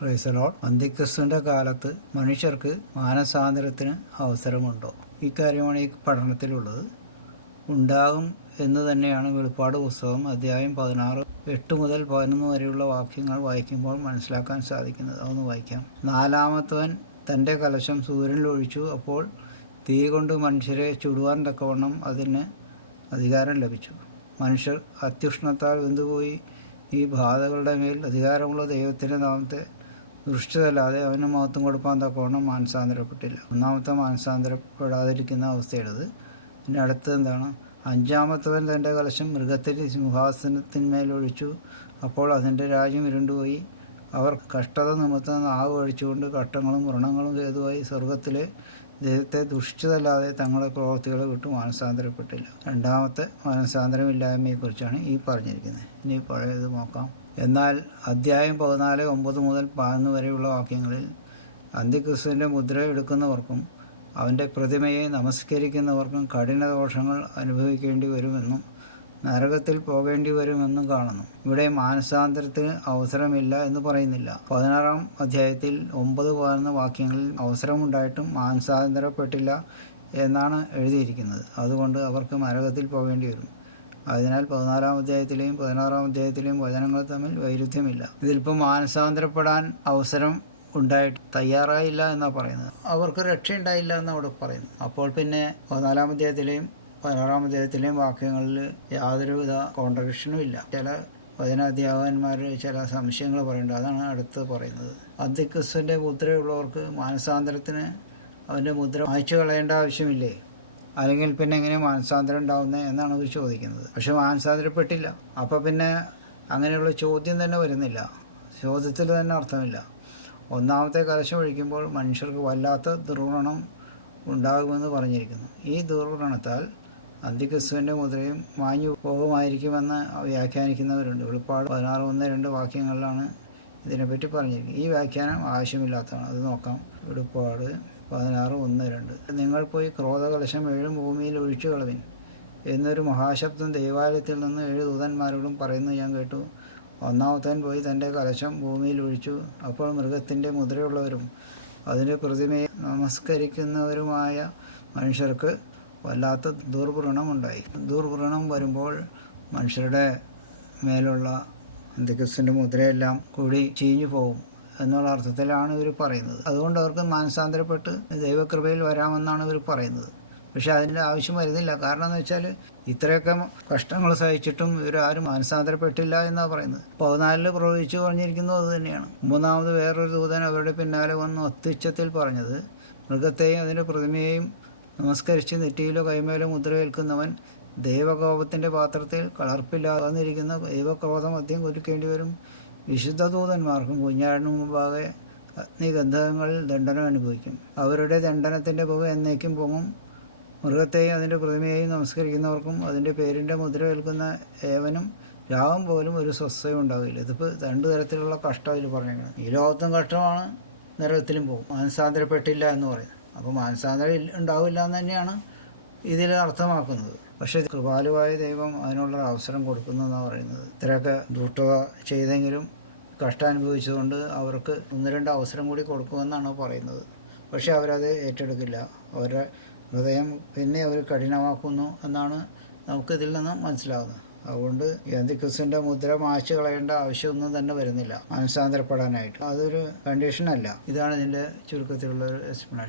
Praise the Lord. അന്തിക്രിസ്തുവിന്റെ കാലത്ത് മനുഷ്യർക്ക് മാനസാന്തരത്തിന് അവസരമുണ്ടോ? ഇക്കാര്യമാണ് ഈ പഠനത്തിലുള്ളത്. ഉണ്ടാകും എന്ന് തന്നെയാണ് വെളിപ്പാട് പുസ്തകം അധ്യായം 16 8 മുതൽ 11 വരെയുള്ള വാക്യങ്ങൾ വായിക്കുമ്പോൾ മനസ്സിലാക്കാൻ സാധിക്കുന്നത്. അതൊന്ന് വായിക്കാം. നാലാമത്തവൻ തൻ്റെ കലശം സൂര്യനിൽ ഒഴിച്ചു. അപ്പോൾ തീ കൊണ്ട് മനുഷ്യരെ ചുടുവാൻ തക്കവണ്ണം അതിന് അധികാരം ലഭിച്ചു. മനുഷ്യർ അത്യുഷ്ണത്താൽ വെന്തുപോയി. ഈ ബാധകളുടെ മേൽ അധികാരമുള്ള ദൈവത്തിൻ്റെ നാമത്തെ ദുഷ്ടതല്ലാതെ അവന് മഹത്വം കൊടുക്കാൻ തക്കവണ്ണം മാനസാന്തരപ്പെട്ടില്ല. ഒന്നാമത്തെ മാനസാന്തരപ്പെടാതിരിക്കുന്ന അവസ്ഥയുള്ളത്. പിന്നെ അടുത്തത് എന്താണ്? അഞ്ചാമത്തവൻ തൻ്റെ കലശം മൃഗത്തിൻ്റെ സിംഹാസനത്തിന്മേൽ ഒഴിച്ചു. അപ്പോൾ അതിൻ്റെ രാജ്യം ഇരുണ്ടുപോയി. അവർ കഷ്ടത നിമിത്തം നാവ് കഴിച്ചുകൊണ്ട് കഷ്ടങ്ങളും വ്രണങ്ങളും ഹേതുവായി സ്വർഗത്തിലെ ദൈവത്തെ ദുഷിച്ചതല്ലാതെ തങ്ങളുടെ പ്രവൃത്തികളെ വിട്ടു മാനസാന്തരപ്പെട്ടില്ല. രണ്ടാമത്തെ മാനസാന്തരമില്ലായ്മയെക്കുറിച്ചാണ് ഈ പറഞ്ഞിരിക്കുന്നത്. ഇനി പഴയത് നോക്കാം. എന്നാൽ അധ്യായം 14 9 മുതൽ 11 വരെയുള്ള വാക്യങ്ങളിൽ അന്തിക്രിസ്തുവിൻ്റെ മുദ്ര എടുക്കുന്നവർക്കും അവൻ്റെ പ്രതിമയെ നമസ്കരിക്കുന്നവർക്കും കഠിന ദോഷങ്ങൾ അനുഭവിക്കേണ്ടി വരുമെന്നും നരകത്തിൽ പോകേണ്ടി വരുമെന്നും കാണുന്നു. ഇവിടെ മാനസാന്തരത്തിന് അവസരമില്ല എന്ന് പറയുന്നില്ല. 16-ാം അധ്യായത്തിൽ 9, 11 വാക്യങ്ങളിൽ അവസരമുണ്ടായിട്ടും മാനസാന്തരപ്പെട്ടില്ല എന്നാണ് എഴുതിയിരിക്കുന്നത്. അതുകൊണ്ട് അവർക്ക് നരകത്തിൽ പോകേണ്ടി വരും. അതിനാൽ 14-ാം അധ്യായത്തിലെയും 16-ാം അധ്യായത്തിലെയും വചനങ്ങൾ തമ്മിൽ വൈരുദ്ധ്യമില്ല. ഇതിലിപ്പോൾ മാനസാന്തരപ്പെടാൻ അവസരം ഉണ്ടായിട്ട് തയ്യാറായില്ല എന്നാണ് പറയുന്നത്. അവർക്ക് രക്ഷയുണ്ടായില്ല എന്ന് അവിടെ പറയുന്നു. അപ്പോൾ പിന്നെ 14-ാം അധ്യായത്തിലെയും 16-ാം അധ്യായത്തിലെയും വാക്യങ്ങളിൽ യാതൊരുവിധ കോൺട്രഡിക്ഷനും ഇല്ല. ചില വചനാധ്യാപകന്മാർ ചില സംശയങ്ങൾ പറയുന്നുണ്ട്. അതാണ് അടുത്ത് പറയുന്നത്. അന്തിക്രിസ്തുവിൻ്റെ മുദ്രയുള്ളവർക്ക് മാനസാന്തരത്തിന് അവൻ്റെ മുദ്ര മായ്ച്ചു കളയേണ്ട ആവശ്യമില്ലേ? അല്ലെങ്കിൽ പിന്നെ എങ്ങനെ മാനസാന്തരം ഉണ്ടാവുന്നത് എന്നാണ് അവർ ചോദിക്കുന്നത്. പക്ഷെ മാനസാന്തരപ്പെട്ടില്ല. അപ്പോൾ പിന്നെ അങ്ങനെയുള്ള ചോദ്യം തന്നെ വരുന്നില്ല. ചോദ്യത്തിൽ തന്നെ അർത്ഥമില്ല. ഒന്നാമത്തെ കലശം ഒഴിക്കുമ്പോൾ മനുഷ്യർക്ക് വല്ലാത്ത ദുർവ്രണം ഉണ്ടാകുമെന്ന് പറഞ്ഞിരിക്കുന്നു. ഈ ദുർവ്രണത്താൽ അന്തിക്രിസ്തുവിൻ്റെ മുദ്രയും മാഞ്ഞു പോകുമായിരിക്കുമെന്ന് വ്യാഖ്യാനിക്കുന്നവരുണ്ട്. വെളിപ്പാട് 16:1-2 വാക്യങ്ങളിലാണ് ഇതിനെപ്പറ്റി പറഞ്ഞിരിക്കുന്നത്. ഈ വ്യാഖ്യാനം ആവശ്യമില്ലാത്തതാണ്. അത് നോക്കാം. വെളിപ്പാട് 16:1-2. നിങ്ങൾ പോയി ക്രോധകലശം 7 ഭൂമിയിൽ ഒഴിച്ചു കളവിൻ എന്നൊരു മഹാശബ്ദം ദൈവാലയത്തിൽ നിന്ന് 7 ദൂതന്മാരോടും പറയുന്നത് ഞാൻ കേട്ടു. ഒന്നാമത്തവൻ പോയി തൻ്റെ കലശം ഭൂമിയിൽ ഒഴിച്ചു. അപ്പോൾ മൃഗത്തിൻ്റെ മുദ്രയുള്ളവരും അതിൻ്റെ പ്രതിമയെ നമസ്കരിക്കുന്നവരുമായ മനുഷ്യർക്ക് വല്ലാത്ത ദുർവ്രണം ദുർവ്രണം വരുമ്പോൾ മനുഷ്യരുടെ മേലുള്ള അന്തിക്രിസ്തുവിൻ്റെ മുദ്രയെല്ലാം കൂടി ചീഞ്ഞു പോകും എന്നുള്ള അർത്ഥത്തിലാണ് ഇവർ പറയുന്നത്. അതുകൊണ്ട് അവർക്ക് മാനസാന്തരപ്പെട്ട് ദൈവകൃപയിൽ വരാമെന്നാണ് ഇവർ പറയുന്നത്. പക്ഷെ അതിൻ്റെ ആവശ്യം വരുന്നില്ല. കാരണം എന്ന് വെച്ചാൽ ഇത്രയൊക്കെ കഷ്ടങ്ങൾ സഹിച്ചിട്ടും ഇവരാരും മാനസാന്തരപ്പെട്ടില്ല എന്നാണ് പറയുന്നത്. 14 പ്രവചിച്ചു പറഞ്ഞിരിക്കുന്നത് അത് തന്നെയാണ്. മൂന്നാമത് വേറൊരു ദൂതൻ അവരുടെ പിന്നാലെ വന്ന് അത്യുച്ചത്തിൽ പറഞ്ഞത്, മൃഗത്തെയും അതിൻ്റെ പ്രതിമയെയും നമസ്കരിച്ച് നെറ്റിയിലോ കൈമേലോ മുദ്രയേൽക്കുന്നവൻ ദൈവകോപത്തിൻ്റെ പാത്രത്തിൽ കളർപ്പില്ലാതിരിക്കുന്ന ദൈവക്രോധം മദ്യം കുരുക്കേണ്ടി വരും. വിശുദ്ധ ദൂതന്മാർക്കും കുഞ്ഞാടിന് മുമ്പാകെ അഗ്നിഗന്ധകങ്ങളിൽ ദണ്ഡനം അനുഭവിക്കും. അവരുടെ ദണ്ഡനത്തിൻ്റെ പുക എന്നേക്കും പൊങ്ങും. മൃഗത്തെയും അതിൻ്റെ പ്രതിമയെയും നമസ്കരിക്കുന്നവർക്കും അതിൻ്റെ പേരിൻ്റെ മുദ്ര ഏൽക്കുന്ന ഏവനും രാവും പോലും ഒരു സ്വസ്ഥയും ഉണ്ടാവില്ല. ഇതിപ്പോൾ 2 തരത്തിലുള്ള കഷ്ടം ഇതിൽ പറഞ്ഞിരിക്കുന്നത്. ഈ ലോകത്തും കഷ്ടമാണ്, നരകത്തിലും പോകും. മാനസാന്തരപ്പെട്ടില്ല എന്ന് പറയും. അപ്പോൾ മാനസാന്തരം ഉണ്ടാവില്ല എന്ന് തന്നെയാണ് ഇതിൽ അർത്ഥമാക്കുന്നത്. പക്ഷേ കൃപാലുവായ ദൈവം അതിനുള്ള അവസരം കൊടുക്കുന്നു എന്നാണ് പറയുന്നത്. ഇത്രയൊക്കെ ദുഷ്ടത ചെയ്തെങ്കിലും കഷ്ടാനുഭവിച്ചതുകൊണ്ട് അവർക്ക് 1-2 അവസരം കൂടി കൊടുക്കുമെന്നാണ് പറയുന്നത്. പക്ഷെ അവരത് ഏറ്റെടുക്കില്ല. അവരുടെ ഹൃദയം പിന്നെ അവർ കഠിനമാക്കുന്നു എന്നാണ് നമുക്കിതിൽ നിന്ന് മനസ്സിലാവുന്നത്. അതുകൊണ്ട് ഈ അന്തിക്രിസ്തുവിൻ്റെ മുദ്ര മായ്ച്ചു കളയേണ്ട ആവശ്യമൊന്നും തന്നെ വരുന്നില്ല മാനസാന്തരപ്പെടാനായിട്ട്. അതൊരു കണ്ടീഷനല്ല. ഇതാണ് ഇതിൻ്റെ ചുരുക്കത്തിലുള്ള ഒരു എക്സ്പ്ലനേഷൻ.